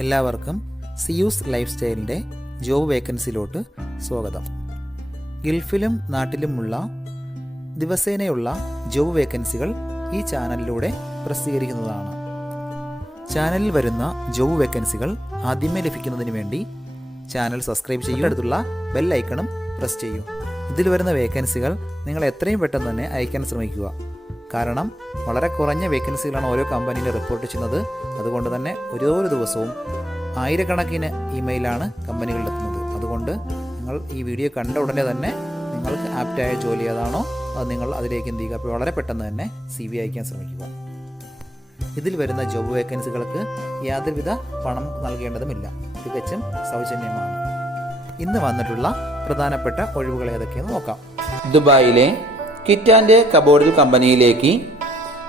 എല്ലാവർക്കും Zeus life സ്റ്റൈലിൻ്റെ job വേക്കൻസിയിലോട്ട് സ്വാഗതം. ഗൾഫിലും നാട്ടിലുമുള്ള ദിവസേനയുള്ള job വേക്കൻസികൾ ഈ ചാനലിലൂടെ പ്രസിദ്ധീകരിക്കുന്നതാണ്. ചാനലിൽ വരുന്ന ജോബ് വേക്കൻസികൾ ആദ്യമേ ലഭിക്കുന്നതിന് വേണ്ടി ചാനൽ സബ്സ്ക്രൈബ് ചെയ്യും, അടുത്തുള്ള ബെൽ ഐക്കണും പ്രസ് ചെയ്യൂ. ഇതിൽ വരുന്ന വേക്കൻസികൾ നിങ്ങൾ എത്രയും പെട്ടെന്ന് തന്നെ അയക്കാൻ ശ്രമിക്കുക. കാരണം വളരെ കുറഞ്ഞ വേക്കൻസികളാണ് ഓരോ കമ്പനിയിൽ റിപ്പോർട്ട് ചെയ്യുന്നത്. അതുകൊണ്ട് തന്നെ ഓരോ ദിവസവും ആയിരക്കണക്കിന് ഇമെയിലാണ് കമ്പനികളിലെത്തുന്നത്. അതുകൊണ്ട് നിങ്ങൾ ഈ വീഡിയോ കണ്ട ഉടനെ തന്നെ നിങ്ങൾക്ക് ആപ്റ്റായ ജോലി ഏതാണോ അത് നിങ്ങൾ അതിലേക്ക് എന്ത് ചെയ്യുക, അപ്പോൾ വളരെ പെട്ടെന്ന് തന്നെ CV അയക്കാൻ ശ്രമിക്കുക. ഇതിൽ വരുന്ന ജോബ് വേക്കൻസികൾക്ക് യാതൊരുവിധ പണം നൽകേണ്ടതുമില്ല, തികച്ചും സൗജന്യമാണ്. ഇന്ന് വന്നിട്ടുള്ള പ്രധാനപ്പെട്ട ഒഴിവുകൾ ഏതൊക്കെയെന്ന് നോക്കാം. ദുബായിലെ കിറ്റ് ആൻഡ് കബോർഡിൽ കമ്പനിയിലേക്ക്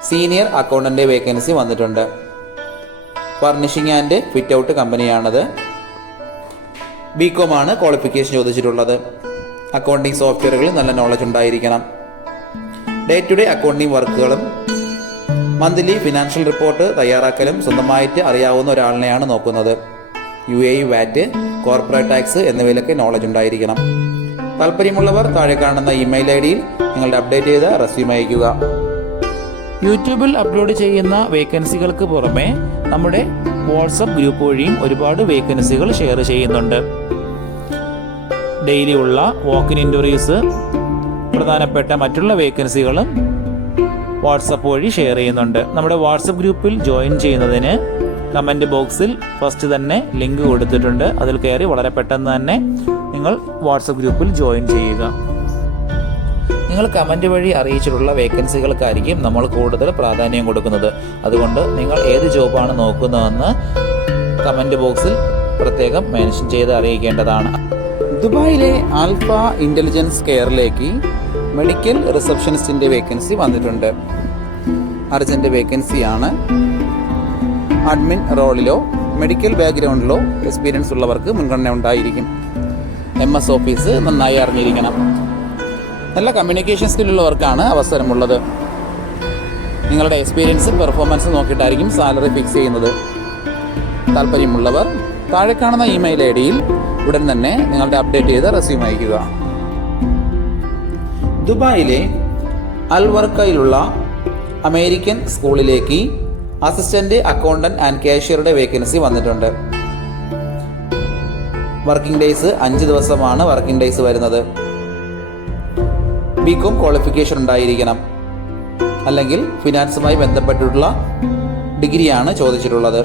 സീനിയർ അക്കൗണ്ടന്റ് വേക്കൻസി വന്നിട്ടുണ്ട്. ഫർണിഷിംഗ് ആൻഡ് ഫിറ്റ് ഔട്ട് കമ്പനിയാണത്. BCom ആണ് ക്വാളിഫിക്കേഷൻ ചോദിച്ചിട്ടുള്ളത്. അക്കൗണ്ടിംഗ് സോഫ്റ്റ്വെയറുകളിൽ നല്ല നോളജ് ഉണ്ടായിരിക്കണം. ഡേ ടു ഡേ അക്കൗണ്ടിംഗ് വർക്കുകളും മന്ത്ലി ഫിനാൻഷ്യൽ റിപ്പോർട്ട് തയ്യാറാക്കലും സ്വന്തമായിട്ട് അറിയാവുന്ന ഒരാളിനെയാണ് നോക്കുന്നത്. UAE VAT, കോർപ്പറേറ്റ് ടാക്സ് എന്നിവയിലൊക്കെ നോളജ് ഉണ്ടായിരിക്കണം. താല്പര്യമുള്ളവർ താഴെ കാണുന്ന ഇമെയിൽ ID-യിൽ നിങ്ങളുടെ അപ്ഡേറ്റ് ചെയ്ത റെസ്യൂം അയയ്ക്കുക. യൂട്യൂബിൽ അപ്ലോഡ് ചെയ്യുന്ന വേക്കൻസികൾക്ക് പുറമെ നമ്മുടെ വാട്സപ്പ് ഗ്രൂപ്പ് വഴിയും ഒരുപാട് വേക്കൻസികൾ ഷെയർ ചെയ്യുന്നുണ്ട്. ഡെയിലി ഉള്ള വാക്കിൻ ഇൻ്റർവ്യൂസ്, പ്രധാനപ്പെട്ട മറ്റുള്ള വേക്കൻസികളും വാട്സപ്പ് വഴി ഷെയർ ചെയ്യുന്നുണ്ട്. നമ്മുടെ വാട്സപ്പ് ഗ്രൂപ്പിൽ ജോയിൻ ചെയ്യുന്നതിന് കമൻറ്റ് ബോക്സിൽ ഫസ്റ്റ് തന്നെ ലിങ്ക് കൊടുത്തിട്ടുണ്ട്. അതിൽ കയറി വളരെ പെട്ടെന്ന് തന്നെ നിങ്ങൾ വാട്സപ്പ് ഗ്രൂപ്പിൽ ജോയിൻ ചെയ്യുക. നിങ്ങൾ കമൻറ്റ് വഴി അറിയിച്ചിട്ടുള്ള വേക്കൻസികൾക്കായിരിക്കും നമ്മൾ കൂടുതൽ പ്രാധാന്യം കൊടുക്കുന്നത്. അതുകൊണ്ട് നിങ്ങൾ ഏത് ജോബാണ് നോക്കുന്നതെന്ന് കമൻറ്റ് ബോക്സിൽ പ്രത്യേകം മെൻഷൻ ചെയ്ത് അറിയിക്കേണ്ടതാണ്. ദുബായിലെ ആൽഫ ഇൻ്റലിജൻസ് കെയറിലേക്ക് മെഡിക്കൽ റിസപ്ഷനിസ്റ്റിൻ്റെ വേക്കൻസി വന്നിട്ടുണ്ട്. അർജൻറ്റ് വേക്കൻസിയാണ്. അഡ്മിൻ റോളിലോ മെഡിക്കൽ ബാക്ക്ഗ്രൗണ്ടിലോ എക്സ്പീരിയൻസ് ഉള്ളവർക്ക് മുൻഗണന ഉണ്ടായിരിക്കും. MS ഓഫീസ് നന്നായി അറിഞ്ഞിരിക്കണം. നല്ല കമ്മ്യൂണിക്കേഷൻ സ്കില്ലുള്ളവർക്കാണ് അവസരമുള്ളത്. നിങ്ങളുടെ എക്സ്പീരിയൻസും പെർഫോമൻസും നോക്കിയിട്ടായിരിക്കും സാലറി ഫിക്സ് ചെയ്യുന്നത്. താല്പര്യമുള്ളവർ താഴെ കാണുന്ന ഇമെയിൽ ID-യിൽ ഉടൻ തന്നെ നിങ്ങളുടെ അപ്ഡേറ്റ് ചെയ്ത റെസ്യൂം അയയ്ക്കുക. ദുബായിലെ അൽവർക്കയിലുള്ള അമേരിക്കൻ സ്കൂളിലേക്ക് അസിസ്റ്റന്റ് അക്കൗണ്ടന്റ് ആൻഡ് കാഷ്യറുടെ വേക്കൻസി വന്നിട്ടുണ്ട്. വർക്കിംഗ് ഡേയ്സ് 5 ദിവസമാണ് വർക്കിംഗ് ഡേയ്സ് വരുന്നത്. BCom ക്വാളിഫിക്കേഷൻ ഉണ്ടായിരിക്കണം, അല്ലെങ്കിൽ ഫിനാൻസുമായി ബന്ധപ്പെട്ടിട്ടുള്ള ഡിഗ്രിയാണ് ചോദിച്ചിട്ടുള്ളത്.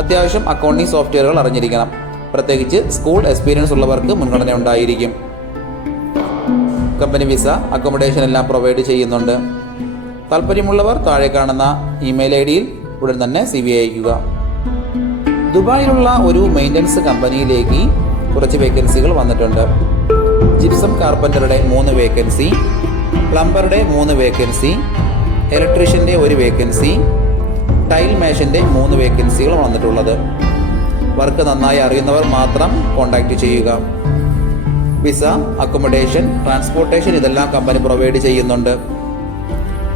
അത്യാവശ്യം അക്കൗണ്ടിംഗ് സോഫ്റ്റ്വെയറുകൾ അറിഞ്ഞിരിക്കണം. പ്രത്യേകിച്ച് സ്കൂൾ എക്സ്പീരിയൻസ് ഉള്ളവർക്ക് മുൻഗണന ഉണ്ടായിരിക്കും. കമ്പനി വിസ, അക്കോമഡേഷൻ എല്ലാം പ്രൊവൈഡ് ചെയ്യുന്നുണ്ട്. താല്പര്യമുള്ളവർ താഴെ കാണുന്ന ഇമെയിൽ ID-യിൽ ഉടൻ തന്നെ CV അയയ്ക്കുക. ദുബായിലുള്ള ഒരു മെയിൻ്റനൻസ് കമ്പനിയിലേക്ക് കുറച്ച് വേക്കൻസികൾ വന്നിട്ടുണ്ട്. ജിപ്സം കാർപ്പൻ്ററുടെ 3 വേക്കൻസി, പ്ലംബറുടെ 3 വേക്കൻസി, ഇലക്ട്രീഷ്യൻ്റെ 1 വേക്കൻസി, ടൈൽ മേഷൻ്റെ 3 വേക്കൻസികൾ വന്നിട്ടുള്ളത്. വർക്ക് നന്നായി അറിയുന്നവർ മാത്രം കോൺടാക്റ്റ് ചെയ്യുക. വിസ, അക്കോമഡേഷൻ, ട്രാൻസ്പോർട്ടേഷൻ ഇതെല്ലാം കമ്പനി പ്രൊവൈഡ് ചെയ്യുന്നുണ്ട്.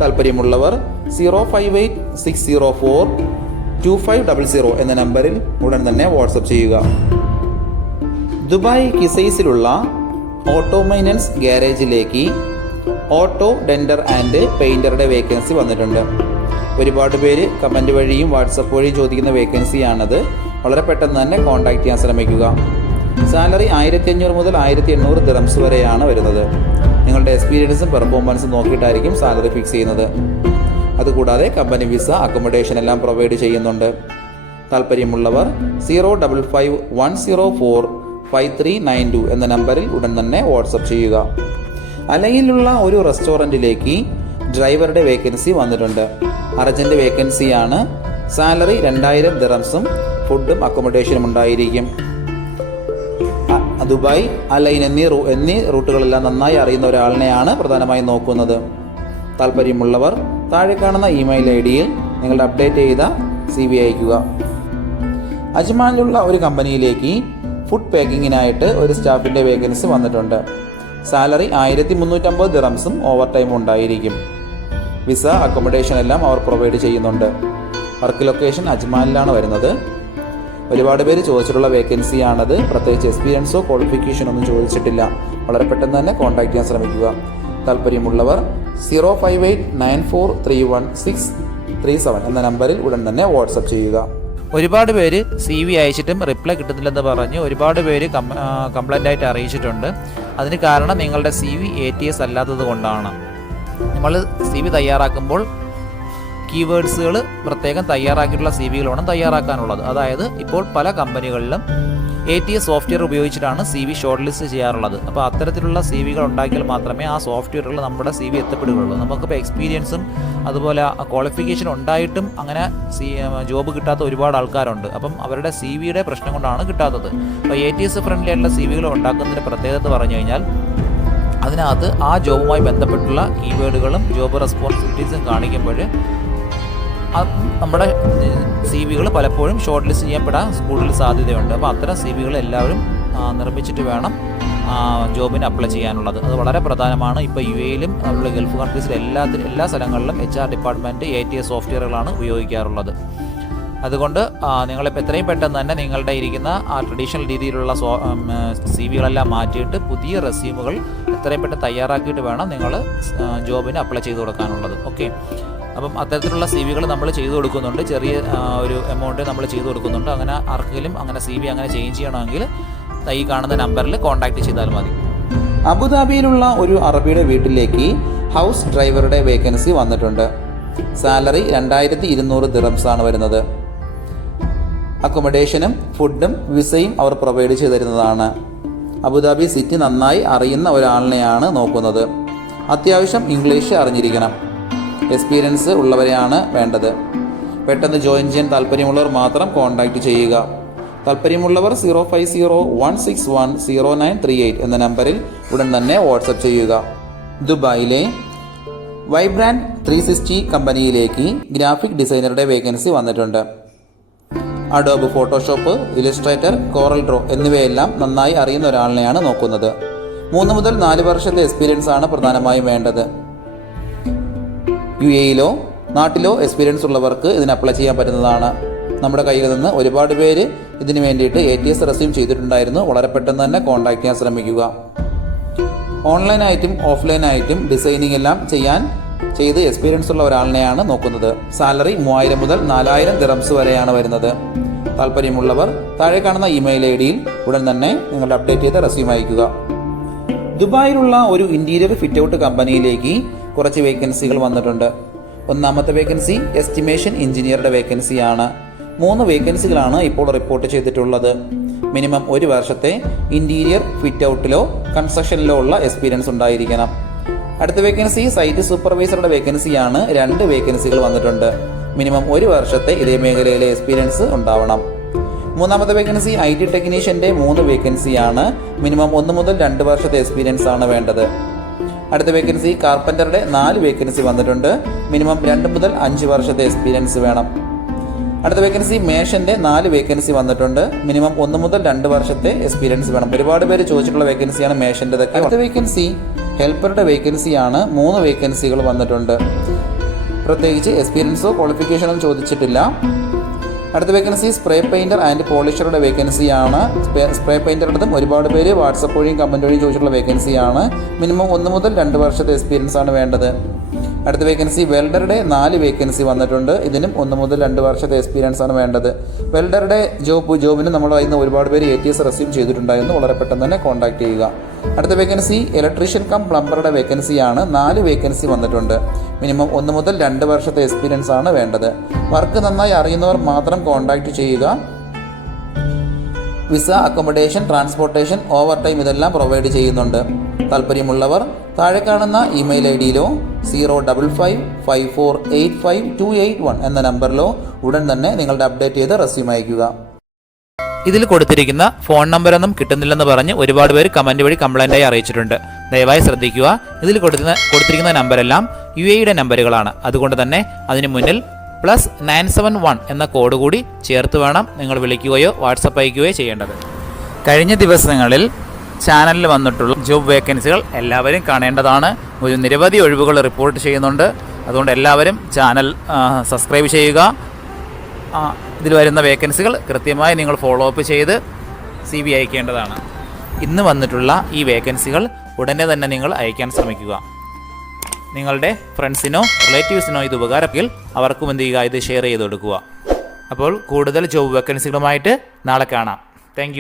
താല്പര്യമുള്ളവർ 058-604-2500 എന്ന നമ്പറിൽ ഉടൻ തന്നെ വാട്സപ്പ് ചെയ്യുക. ദുബായ് കിസൈസിലുള്ള ഓട്ടോ മൈനൻസ് ഗ്യാരേജിലേക്ക് ഓട്ടോ ഡെൻഡർ ആൻഡ് പെയിൻറ്ററുടെ വേക്കൻസി വന്നിട്ടുണ്ട്. ഒരുപാട് പേര് കമൻറ്റ് വഴിയും വാട്സപ്പ് വഴിയും ചോദിക്കുന്ന വേക്കൻസിയാണത്. വളരെ പെട്ടെന്ന് തന്നെ കോൺടാക്റ്റ് ചെയ്യാൻ ശ്രമിക്കുക. സാലറി 1500 മുതൽ 1800 ദിറംസ് വരെയാണ് വരുന്നത്. നിങ്ങളുടെ എക്സ്പീരിയൻസും പെർഫോമൻസും നോക്കിയിട്ടായിരിക്കും സാലറി ഫിക്സ് ചെയ്യുന്നത്. അതുകൂടാതെ കമ്പനി വിസ, അക്കോമഡേഷൻ എല്ലാം പ്രൊവൈഡ് ചെയ്യുന്നുണ്ട്. താല്പര്യമുള്ളവർ 055-104-5392 എന്ന നമ്പറിൽ ഉടൻ തന്നെ വാട്സപ്പ് ചെയ്യുക. അലയിലുള്ള ഒരു റെസ്റ്റോറൻറ്റിലേക്ക് ഡ്രൈവറുടെ വേക്കൻസി വന്നിട്ടുണ്ട്. അർജൻറ്റ് വേക്കൻസിയാണ്. സാലറി 2000 ദിറംസും ഫുഡും അക്കോമഡേഷനും ഉണ്ടായിരിക്കും. ദുബായ്, അലൈൻ എന്നീ റൂട്ടുകളെല്ലാം നന്നായി അറിയുന്ന ഒരാളിനെയാണ് പ്രധാനമായും നോക്കുന്നത്. താല്പര്യമുള്ളവർ താഴെ കാണുന്ന ഇമെയിൽ ID-യിൽ നിങ്ങളുടെ അപ്ഡേറ്റ് ചെയ്ത CV അയയ്ക്കുക. അജ്മാനിലുള്ള ഒരു കമ്പനിയിലേക്ക് ഫുഡ് പാക്കിങ്ങിനായിട്ട് ഒരു സ്റ്റാഫിൻ്റെ വേക്കൻസി വന്നിട്ടുണ്ട്. സാലറി 1350 ദിറംസും ഓവർ ടൈമും ഉണ്ടായിരിക്കും. വിസ, അക്കോമഡേഷൻ എല്ലാം അവർ പ്രൊവൈഡ് ചെയ്യുന്നുണ്ട്. വർക്ക് ലൊക്കേഷൻ അജ്മാനിലാണ് വരുന്നത്. ഒരുപാട് പേര് ചോദിച്ചിട്ടുള്ള വേക്കൻസിയാണത്. പ്രത്യേകിച്ച് എക്സ്പീരിയൻസോ ക്വാളിഫിക്കേഷനോ ഒന്നും ചോദിച്ചിട്ടില്ല. വളരെ പെട്ടെന്ന് തന്നെ കോൺടാക്ട് ചെയ്യാൻ ശ്രമിക്കുക. താല്പര്യമുള്ളവർ 05894316337 എന്ന നമ്പറിൽ ഉടൻ തന്നെ വാട്സപ്പ് ചെയ്യുക. ഒരുപാട് പേര് CV അയച്ചിട്ടും റിപ്ലൈ കിട്ടുന്നില്ലെന്ന് പറഞ്ഞ് ഒരുപാട് പേര് കംപ്ലൈൻ്റ് ആയിട്ട് അറിയിച്ചിട്ടുണ്ട്. അതിന് കാരണം നിങ്ങളുടെ CV ATS അല്ലാത്തത് കൊണ്ടാണ്. നമ്മൾ CV തയ്യാറാക്കുമ്പോൾ കീവേഡ്സുകൾ പ്രത്യേകം തയ്യാറാക്കിയിട്ടുള്ള CV-കൾ വേണം തയ്യാറാക്കാനുള്ളത്. അതായത് ഇപ്പോൾ പല കമ്പനികളിലും ATS സോഫ്റ്റ്വെയർ ഉപയോഗിച്ചിട്ടാണ് CV ഷോർട്ട് ലിസ്റ്റ് ചെയ്യാറുള്ളത്. അപ്പോൾ അത്തരത്തിലുള്ള CV-കൾ ഉണ്ടാക്കിയാൽ മാത്രമേ ആ സോഫ്റ്റ്വെയറിൽ നമ്മുടെ CV എത്തപ്പെടുകയുള്ളൂ. നമുക്കിപ്പോൾ എക്സ്പീരിയൻസും അതുപോലെ ക്വാളിഫിക്കേഷൻ ഉണ്ടായിട്ടും അങ്ങനെ ജോബ് കിട്ടാത്ത ഒരുപാട് ആൾക്കാരുണ്ട്. അപ്പം അവരുടെ CV-യുടെ പ്രശ്നം കൊണ്ടാണ് കിട്ടാത്തത്. അപ്പോൾ ATS ഫ്രണ്ട്ലി ആയിട്ടുള്ള CV-കൾ ഉണ്ടാക്കുന്നതിൻ്റെ പ്രത്യേകത പറഞ്ഞു കഴിഞ്ഞാൽ അതിനകത്ത് ആ ജോബുമായി ബന്ധപ്പെട്ടുള്ള കീവേഡുകളും ജോബ് റെസ്പോൺസിബിലിറ്റീസും കാണിക്കുമ്പോൾ നമ്മുടെ CV-കൾ പലപ്പോഴും ഷോർട്ട് ലിസ്റ്റ് ചെയ്യപ്പെടാൻ കൂടുതൽ സാധ്യതയുണ്ട്. അപ്പോൾ അത്തരം CV-കൾ എല്ലാവരും നിർമ്മിച്ചിട്ട് വേണം ജോബിന് അപ്ലൈ ചെയ്യാനുള്ളത്. അത് വളരെ പ്രധാനമാണ്. ഇപ്പോൾ UAE-ലും നമ്മുടെ ഗൾഫ് കൺട്രീസിലും എല്ലാ സ്ഥലങ്ങളിലും HR ഡിപ്പാർട്ട്മെൻറ്റ് ATS സോഫ്റ്റ്വെയറുകളാണ് ഉപയോഗിക്കാറുള്ളത്. അതുകൊണ്ട് നിങ്ങളിപ്പോൾ എത്രയും പെട്ടെന്ന് തന്നെ നിങ്ങളുടെ ഇരിക്കുന്ന ആ ട്രഡീഷണൽ രീതിയിലുള്ള CV-കളെല്ലാം മാറ്റിയിട്ട് പുതിയ റെസ്യൂമുകൾ എത്രയും പെട്ടെന്ന് തയ്യാറാക്കിയിട്ട് വേണം നിങ്ങൾ ജോബിന് അപ്ലൈ ചെയ്ത് കൊടുക്കാനുള്ളത്. ഓക്കെ, അപ്പം അത്തരത്തിലുള്ള CV-കൾ നമ്മൾ ചെയ്തു കൊടുക്കുന്നുണ്ട്. ചെറിയ ഒരു എമൗണ്ട് നമ്മൾ ചെയ്തു കൊടുക്കുന്നുണ്ട്. അങ്ങനെ ആർക്കെങ്കിലും അങ്ങനെ CV അങ്ങനെ ചേഞ്ച് ചെയ്യണമെങ്കിൽ ഈ കാണുന്ന നമ്പറിൽ കോൺടാക്ട് ചെയ്താൽ മതി. അബുദാബിയിലുള്ള ഒരു അറബിയുടെ വീട്ടിലേക്ക് ഹൗസ് ഡ്രൈവറുടെ വേക്കൻസി വന്നിട്ടുണ്ട്. സാലറി 2200 ദിറംസാണ് വരുന്നത്. അക്കോമഡേഷനും ഫുഡും വിസയും അവർ പ്രൊവൈഡ് ചെയ്ത് തരുന്നതാണ്. അബുദാബി സിറ്റി നന്നായി അറിയുന്ന ഒരാളിനെയാണ് നോക്കുന്നത്. അത്യാവശ്യം ഇംഗ്ലീഷ് അറിഞ്ഞിരിക്കണം. എക്സ്പീരിയൻസ് ഉള്ളവരെയാണ് വേണ്ടത്. പെട്ടെന്ന് ജോയിൻ ചെയ്യാൻ താല്പര്യമുള്ളവർ മാത്രം കോൺടാക്റ്റ് ചെയ്യുക. താല്പര്യമുള്ളവർ 05016100938 എന്ന നമ്പറിൽ ഉടൻ തന്നെ വാട്സപ്പ് ചെയ്യുക. ദുബായിലെ വൈബ്രാൻഡ് 360 കമ്പനിയിലേക്ക് ഗ്രാഫിക് ഡിസൈനറുടെ വേക്കൻസി വന്നിട്ടുണ്ട്. Adobe Photoshop, Illustrator, Corel Draw എന്നിവയെല്ലാം നന്നായി അറിയുന്ന ഒരാളിനെയാണ് നോക്കുന്നത്. 3 മുതൽ 4 വർഷത്തെ എക്സ്പീരിയൻസ് ആണ് പ്രധാനമായും വേണ്ടത്. UAE-ലോ നാട്ടിലോ എക്സ്പീരിയൻസ് ഉള്ളവർക്ക് ഇതിന് അപ്ലൈ ചെയ്യാൻ പറ്റുന്നതാണ്. നമ്മുടെ കയ്യിൽ നിന്ന് ഒരുപാട് പേര് ഇതിന് വേണ്ടിയിട്ട് ATS റെസ്യൂം ചെയ്തിട്ടുണ്ടായിരുന്നു. വളരെ പെട്ടെന്ന് തന്നെ കോൺടാക്ട് ചെയ്യാൻ ശ്രമിക്കുക. ഓൺലൈനായിട്ടും ഓഫ്ലൈനായിട്ടും ഡിസൈനിങ് എല്ലാം ചെയ്ത് എക്സ്പീരിയൻസ് ഉള്ള ഒരാളിനെയാണ് നോക്കുന്നത്. സാലറി 3000 മുതൽ 4000 ദിറംസ് വരെയാണ് വരുന്നത്. താല്പര്യമുള്ളവർ താഴെ കാണുന്ന ഇമെയിൽ ID-യിൽ ഉടൻ തന്നെ നിങ്ങളുടെ അപ്ഡേറ്റ് ചെയ്ത റെസ്യൂം അയക്കുക. ദുബായിലുള്ള ഒരു ഇന്റീരിയർ ഫിറ്റ് ഔട്ട് കമ്പനിയിലേക്ക് കുറച്ച് വേക്കൻസികൾ വന്നിട്ടുണ്ട്. ഒന്നാമത്തെ വേക്കൻസി എസ്റ്റിമേഷൻ എഞ്ചിനീയറുടെ വേക്കൻസിയാണ്. 3 വേക്കൻസികളാണ് ഇപ്പോൾ റിപ്പോർട്ട് ചെയ്തിട്ടുള്ളത്. മിനിമം 1 വർഷത്തെ ഇന്റീരിയർ ഫിറ്റ് ഔട്ടിലോ കൺസ്ട്രക്ഷനിലോ ഉള്ള എക്സ്പീരിയൻസ് ഉണ്ടായിരിക്കണം. അടുത്ത വേക്കൻസി സൈറ്റ് സൂപ്പർവൈസറുടെ വേക്കൻസിയാണ്. 2 വേക്കൻസികൾ വന്നിട്ടുണ്ട്. മിനിമം 1 വർഷത്തെ ഇതേ മേഖലയിലെ എക്സ്പീരിയൻസ് ഉണ്ടാവണം. മൂന്നാമത്തെ വേക്കൻസി IT ടെക്നീഷ്യൻ്റെ 3 വേക്കൻസിയാണ്. മിനിമം 1 മുതൽ 2 വർഷത്തെ എക്സ്പീരിയൻസ് ആണ് വേണ്ടത്. അടുത്ത വേക്കൻസി കാർപ്പൻ്ററുടെ 4 വേക്കൻസി വന്നിട്ടുണ്ട്. മിനിമം 2 മുതൽ 5 വർഷത്തെ എക്സ്പീരിയൻസ് വേണം. അടുത്ത വേക്കൻസി മേഷൻ്റെ 4 വേക്കൻസി വന്നിട്ടുണ്ട്. മിനിമം 1 മുതൽ 2 വർഷത്തെ എക്സ്പീരിയൻസ് വേണം. ഒരുപാട് പേര് ചോദിച്ചിട്ടുള്ള വേക്കൻസിയാണ് മേഷൻ്റെതൊക്കെ. അടുത്ത വേക്കൻസി ഹെൽപ്പറുടെ വേക്കൻസിയാണ്. 3 വേക്കൻസികൾ വന്നിട്ടുണ്ട്. പ്രത്യേകിച്ച് എക്സ്പീരിയൻസോ ക്വാളിഫിക്കേഷനോ ചോദിച്ചിട്ടില്ല. അടുത്ത വേക്കൻസി സ്പ്രേ പെയിൻറ്റർ ആൻഡ് പോളിഷറുടെ വേക്കൻസിയാണ്. സ്പ്രേ പെയിൻറ്ററുടേതും ഒരുപാട് പേര് വാട്സപ്പ് വഴിയും കമൻറ്റ് വഴിയും ചോദിച്ചിട്ടുള്ള വേക്കൻസിയാണ്. മിനിമം 1 മുതൽ 2 വർഷത്തെ എക്സ്പീരിയൻസ് ആണ് വേണ്ടത്. അടുത്ത വേക്കൻസി വെൽഡറുടെ 4 വേക്കൻസി വന്നിട്ടുണ്ട്. ഇതിനും 1 മുതൽ 2 വർഷത്തെ എക്സ്പീരിയൻസ് ആണ് വേണ്ടത്. വെൽഡറുടെ ജോബിന് നമ്മുടെ കയ്യിൽ നിന്ന് ഒരുപാട് പേര് ATS റെസ്യൂം ചെയ്തിട്ടുണ്ടായിരുന്നു. വളരെ പെട്ടെന്ന് തന്നെ കോൺടാക്ട് ചെയ്യുക. അടുത്ത വേക്കൻസി ഇലക്ട്രീഷ്യൻ കം പ്ലംബറുടെ വേക്കൻസിയാണ്. 4 വേക്കൻസി വന്നിട്ടുണ്ട്. മിനിമം 1 മുതൽ 2 വർഷത്തെ എക്സ്പീരിയൻസ് ആണ് വേണ്ടത്. വർക്ക് നന്നായി അറിയുന്നവർ മാത്രം കോൺടാക്ട് ചെയ്യുക. Visa, accommodation, transportation, over time ഇതെല്ലാം പ്രൊവൈഡ് ചെയ്യുന്നുണ്ട്. താല്പര്യമുള്ളവർ താഴെ കാണുന്ന ഇമെയിൽ ID-യിലോ 05554852881 എന്ന നമ്പറിലോ ഉടൻ തന്നെ നിങ്ങളുടെ അപ്ഡേറ്റ് ചെയ്ത് റെസ്യൂം അയക്കുക. ഇതിൽ കൊടുത്തിരിക്കുന്ന ഫോൺ നമ്പറൊന്നും കിട്ടുന്നില്ലെന്ന് പറഞ്ഞ് ഒരുപാട് പേര് കമൻറ്റ് വഴി കംപ്ലൈൻ്റായി അറിയിച്ചിട്ടുണ്ട്. ദയവായി ശ്രദ്ധിക്കുക. ഇതിൽ കൊടുത്തിരിക്കുന്ന നമ്പരെല്ലാം UAE-യുടെ നമ്പറുകളാണ്. അതുകൊണ്ട് തന്നെ അതിന് മുന്നിൽ +971 എന്ന കോഡ് കൂടി ചേർത്ത് വേണം നിങ്ങൾ വിളിക്കുകയോ വാട്സപ്പ് അയക്കുകയോ ചെയ്യേണ്ടത്. കഴിഞ്ഞ ദിവസങ്ങളിൽ ചാനലിൽ വന്നിട്ടുള്ള ജോബ് വേക്കൻസികൾ എല്ലാവരും കാണേണ്ടതാണ്. ഒരു നിരവധി ഒഴിവുകൾ റിപ്പോർട്ട് ചെയ്യുന്നുണ്ട്. അതുകൊണ്ട് എല്ലാവരും ചാനൽ സബ്സ്ക്രൈബ് ചെയ്യുക. ഇതിൽ വരുന്ന വേക്കൻസികൾ കൃത്യമായി നിങ്ങൾ ഫോളോ അപ്പ് ചെയ്ത് CV അയക്കേണ്ടതാണ്. ഇന്ന് വന്നിട്ടുള്ള ഈ വേക്കൻസികൾ ഉടനെ തന്നെ നിങ്ങൾ അയക്കാൻ ശ്രമിക്കുക. നിങ്ങളുടെ ഫ്രണ്ട്സിനോ റിലേറ്റീവ്സിനോ ഇത് ഉപകാരമെങ്കിൽ അവർക്കും എന്ത് ചെയ്യുക, ഇത് ഷെയർ ചെയ്ത് കൊടുക്കുക. അപ്പോൾ കൂടുതൽ ജോബ് വേക്കൻസികളുമായിട്ട് നാളെ കാണാം. താങ്ക്